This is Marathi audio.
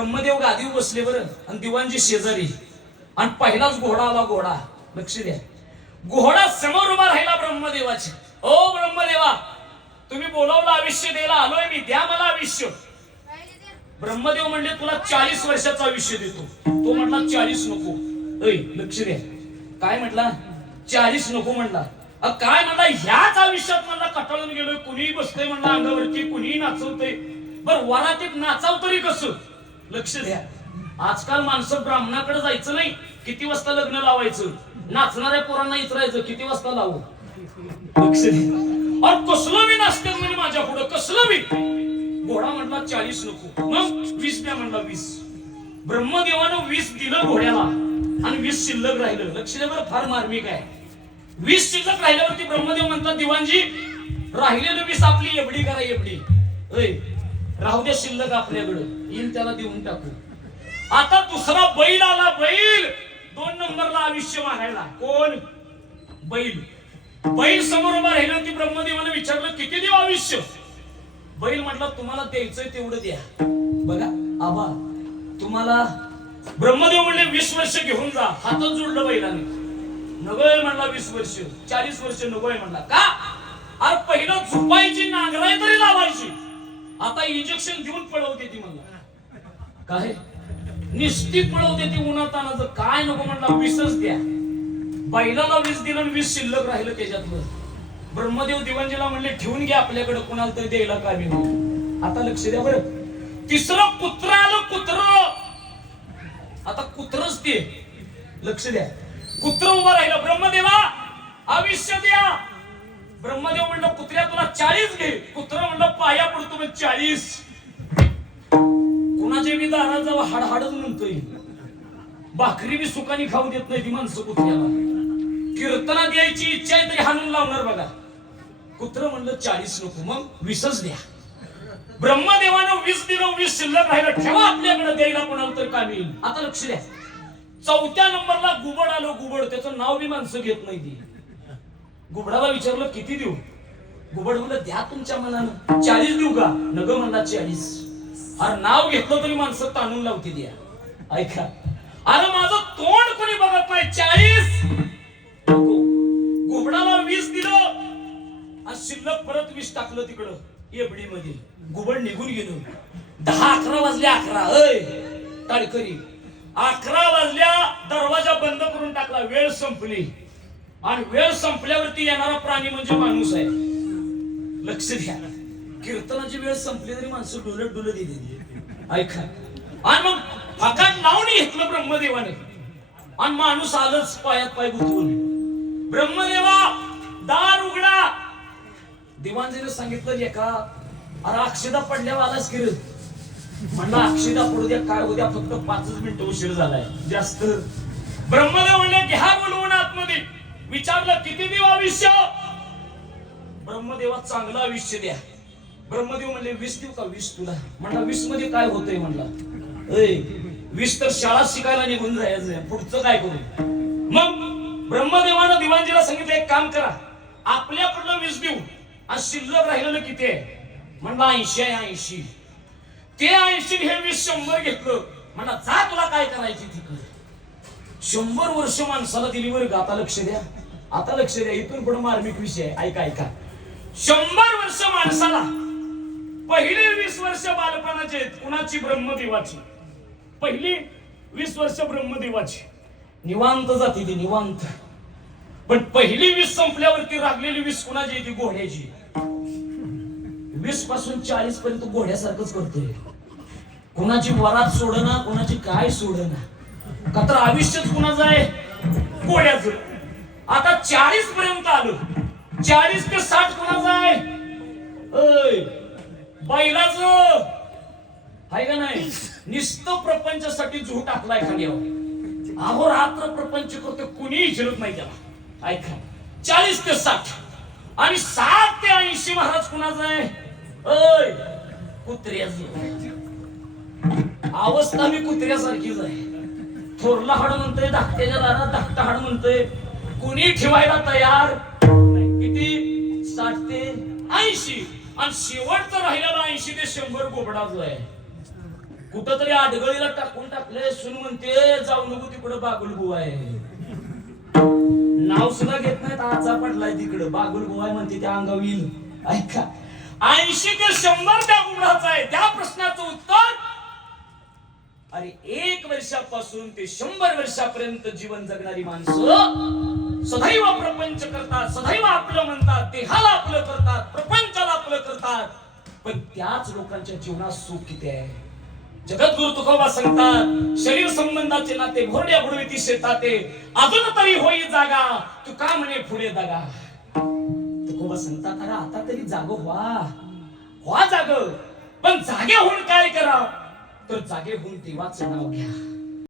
ब्रह्मदेव गादीवर बसले बरं आणि दिवाणजी शेजारी आणि पहिलाच घोडा आला. घोडा लक्ष द्या, घोडा समोर उभा राहिला ब्रह्मदेवाचे. ओ ब्रह्मदेवा, तुम्ही बोलावलं आयुष्य द्यायला आलोय मी, द्या मला आयुष्य. ब्रह्मदेव म्हणले तुला 40 वर्षाचं आयुष्य देतो. तो म्हटला 40 नको. लक्ष द्या, काय म्हटला? 40 नको म्हणला. काय म्हणला? ह्याच आयुष्यात म्हणला कटाळून गेलोय. कुणीही बसतोय म्हणला अंगावरती, कुणीही नाचवतोय. बर वरातीत नाचाव तरी कसं? लक्ष द्या, आजकाल माणसं ब्राह्मणाकडे जायचं नाही, किती वाजता लग्न लावायचं, नाचणाऱ्या पोरांना इचरायचं, किती वाजता लावू. लक्ष द्या, और कसलं मी नाचते म्हणजे माझ्या पुढं कसलं मी. घोडा म्हटला 40 नको, मग 20 द्या म्हणला. 20 ब्रह्मदेवानं 20 दिलं घोड्याला आणि 20 शिल्लक राहिलं. लक्ष द्या बरं, फार मार्मिक आहे. 20 शिल्लक राहिल्यावरती ब्रह्मदेव म्हणतात दिवाणजी राहिलेलं 20 आपली एवढी करा. एवढी राहू द्या शिल्लक आपल्याकडे, येईल त्याला देऊन टाकू. आता दुसरा बैल आला. बैल 2 नंबरला आयुष्य मागायला. कोण? बैल. बैल समोर उभा राहिला. ती ब्रह्मदेवाने विचारलं किती देऊ आयुष्य? बैल म्हटला तुम्हाला द्यायचंय तेवढं द्या. बघा आबा, तुम्हाला ब्रह्मदेव म्हणले 20 वर्ष घेऊन जा. हातच जोडलं बैलाने. नगोय म्हणला 20 वर्ष, 40 वर्ष नगोय म्हणला. का? अरे पहिलं झोपायची, नांगराय तरी लावायची, आता इंजेक्शन देऊन पळवते ती म्हणला. काय निस्ती पळवते ती उन्हातानाचं. काय नको म्हणला 20च द्या. बैलाला 20 दिलं आणि 20 शिल्लक राहिलं त्याच्यातलं. ब्रह्मदेव दिवाणजीला म्हणले ठेवून घ्या आपल्याकडे, कोणाला तरी द्यायला कामी नाही. आता लक्ष द्या बरं, तिसरं कुत्र आलं. कुत्र, आता कुत्रच ते. लक्ष द्या, कुत्र उभा राहिला. ब्रह्मदेवा आयुष्य द्या. ब्रह्मदेव म्हणलं कुत्र्या तुला 40 घे. कुत्र म्हणलं पाया पडतो मग 40. कुणाच्या बी दारात जावं हाडहाडच म्हणतोय. भाकरी बी सुखानी खाऊ देत नाही ती माणसं कुत्र्याला. कीर्तना द्यायची इच्छा आहे तरी हाणून लावणार बघा. कुत्र म्हणलं 40 नको, मग 20च द्या. ब्रह्मदेवानं 20 दिलं, 20 शिल्लक राहिलं. ठेवा आपल्याकडे, द्यायला कोणाला तर कामी येईल. आता लक्ष द्या, 4थ्या नंबरला घुबड आलो. घुबड, त्याचं नाव बी माणसं घेत नाही ती. घुबडाला विचारलं किती देऊ? घुबड म्हणलं द्या तुमच्या मनानं. 40 देऊ का? नग म्हणला 40. अरे नाव घेतलं तरी माणसं ताणून लावते द्या. ऐका, अरे माझं तोंड कोणी बघत नाही. 40 घुबडाला 20 दिलं आणि शिल्लक परत 20 टाकलं तिकडं एबडी मध्ये. घुबड निघून गेलो. 10-11 वाजले. 11 टाळकरी 11 वाजल्या. दरवाजा बंद करून टाकला. वेळ संपली. आणि वेळ संपल्यावरती येणारा प्राणी म्हणजे माणूस आहे. लक्ष द्या, कीर्तनाची वेळ संपली तरी माणसं डुलत डुलत येते. ऐका, आणि मग फकाट लावून घेतलं ब्रह्मदेवाने आणि माणूस आलंच पायात पाय गुंतवून. ब्रह्मदेवा दार उघडा. दिवाणजीने सांगितलं एका, अरे अक्षदा पडल्यावर आलाच की. म्हणला अक्षदा पडू द्या, काय उद्या फक्त 5 मिनिटं उशीर झालाय जास्त. ब्रह्मदेव म्हणले घ्या बोलवून आतमध्ये. विचारलं किती देऊ आयुष्य? ब्रह्मदेवा चांगलं आयुष्य द्या. ब्रह्मदेव म्हणले 20 देऊ का? 20 तुला. म्हणला 20 मध्ये काय होतंय म्हणला. 20 तर शाळा शिकायला निघून जायचं, पुढचं काय करू? मग ब्रह्मदेवानं दिवाणजीला सांगितलं एक काम करा, आपल्याकडलं 20 देऊ आणि शिल्लक राहिलेलं किती आहे? म्हणला 80 आहे. 80 ते 80 हे 20 100 घेतलं. म्हणला जा तुला काय करायची तिकडे. 100 वर्ष माणसाला दिली बरं का. आता लक्ष द्या, आता लक्ष द्या, इथून पुढे मार्मिक विषय आहे. ऐका ऐका, 100 वर्ष माणसाला. पहिले 20 वर्ष बालपणाचे आहेत. कुणाची? ब्रह्मदेवाची. पहिली 20 वर्ष ब्रह्मदेवाची. निवांत जाती ती, निवांत. पण पहिली 20 संपल्यावरती रागलेली 20 कुणाची आहे? ती घोड्याची. 20 पासून 40 पर्यंत घोड्यासारखंच करतोय. कुणाची वरात सोडना, कुणाची काय सोडना. का तर आयुष्यच कुणाचं आहे? घोड्याचं. आता 40 पर्यंत आलो. 40 ते 60 कुणाचं आहे? बैलाचं आहे का नाही? निस्तं प्रपंचासाठी झू टाकलाय खालीवर. अहोरात्र प्रपंच करतो, कुणीही विचारत नाही त्याला. ऐका, 40 ते 60 आणि 60 ते 80 महाराज कुणाचं आहे? कुत्र्याचं. अवस्था मी कुत्र्यासारखीच आहे. थोरला हाड म्हणतोय धाकट्याच्या दारात, धाकटा हाड म्हणतोय. कुणी ठेवायला तयार नाही. किती? 60 ते 80. आणि शेवटचं राहिलेला 80 ते 100 गोबडा जो आहे कुठंतरी आडगळीला टाकून टाकले. सून म्हणते जाऊ नको तिकडं बागुल बुवा आहे. नाव सुद्धा घेत नाहीत. आजा पडलाय तिकडं बागुल बुवा आहे म्हणते त्या अंगावर येईल. ऐका 80 ते 100 त्या गुणाचं आहे. त्या प्रश्नाचं उत्तर अरे 1 वर्षापासून ते 100 वर्षापर्यंत जीवन जगणारी माणसं सदैव प्रपंच करतात, सदैव आपलं म्हणतात, देहाला आपलं करतात, प्रपंचाला आपलं करतात. पण त्याच लोकांच्या जीवनात सुख किती आहे. जगद्गुरु तुकोबा सांगतात शरीर संबंधाचे नाते भोरड्या बुडविती शेताते अजून तरी होई जागा तू का म्हणे पुढे दगा. तुकोबा सांगतात अरे आता तरी जागो व्हा जाग. पण जागे होऊन काय करा तर जागे होऊन देवाचं नाव घ्या.